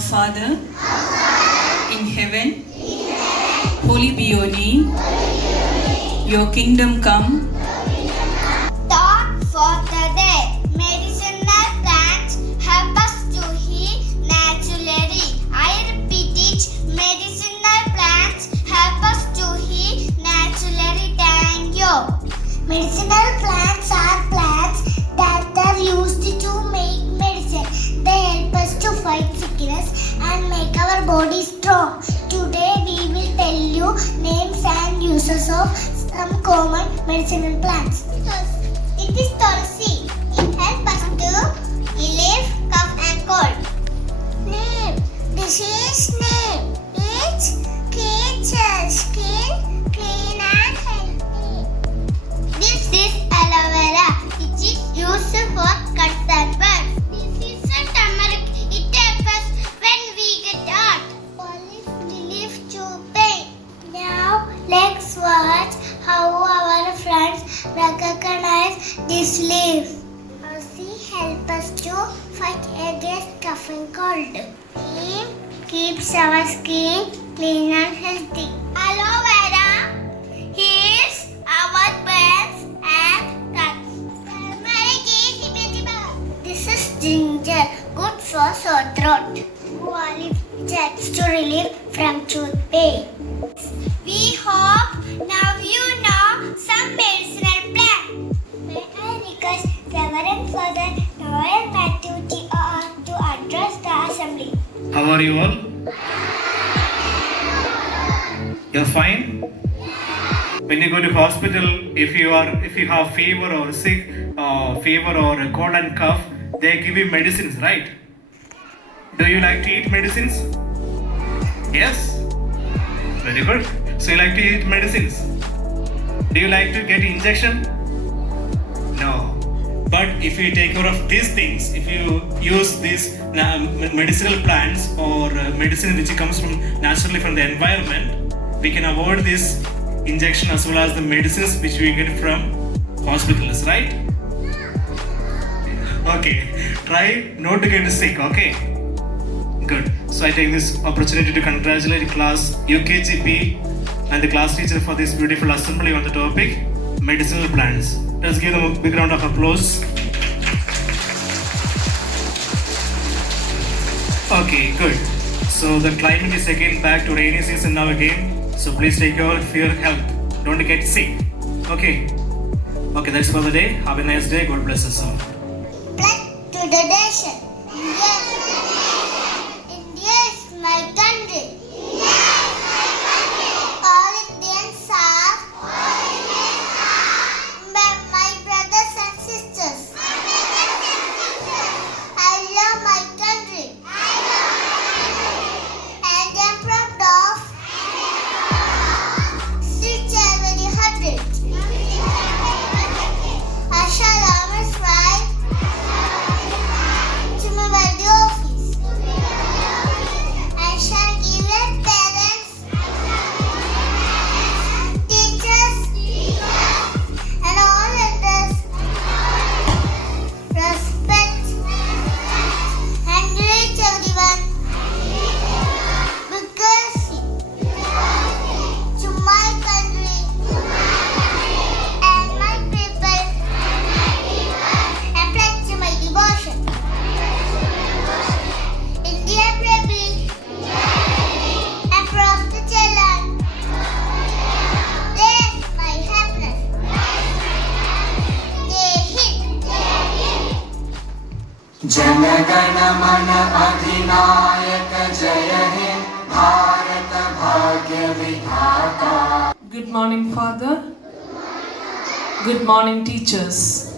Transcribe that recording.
Father, in heaven, holy be your name. Your kingdom come. Thought for the day. Medicinal plants help us to heal naturally. I repeat it. Medicinal plants help us to heal naturally. Thank you. Medicinal plants are plants that are used to make medicine. They help us to fight sickness and make our body strong. Today we will tell you names and uses of some common medicinal plants. It is tulsi. It helps us to relieve cough and cold. Name. Disease name. It keeps your skin clean and healthy. This is aloe vera. It is used for cuts and burns. This is a turmeric. It helps us when we get hot. Olive relief to pain. Now let's watch how our friends recognize this leaf. Tulsi helps us to fight against cough and cold. Neem keeps our skin clean and healthy. Aloe vera heals our burns and cuts. Turmeric is immunity. This is ginger, good for sore throat. Olive helps to relieve from tooth pain. We hope now you know some medicinal plants. May I request Reverend Father Noel Matthew to address the assembly. How are you all? You're fine? When you go to hospital, if you have fever or sick, fever or a cold and cough, they give you medicines, right? Do you like to eat medicines? Yes? Very good. So you like to eat medicines? Do you like to get injection? No. But if you take care of these things, if you use these medicinal plants or medicine which comes from naturally from the environment, we can avoid this injection as well as the medicines which we get from hospitals, right? Okay. Try not to get sick, okay? Good. So I take this opportunity to congratulate class UKG B and the class teacher for this beautiful assembly on the topic medicinal plants. Let's give them a big round of applause. Okay, good. So the climate is again back to rainy season now again. So please take care of your health. Don't get sick. Okay. Okay, that's for the day. Have a nice day. God bless us all. Pledge to the nation. India is my country. All Indians are my brothers and sisters. I love my country. And I'm proud of such a very hundred. I shall always strive to my worthy office. I shall give your parents, teachers, and all others respect and greet everyone because to my country and my people and pledge to my devotion. India bravely and prosper children. There's my happiness. जनगण मन अधिनायक जय हे भारत भाग्य विधाता. Good morning, Father. Good morning, teachers.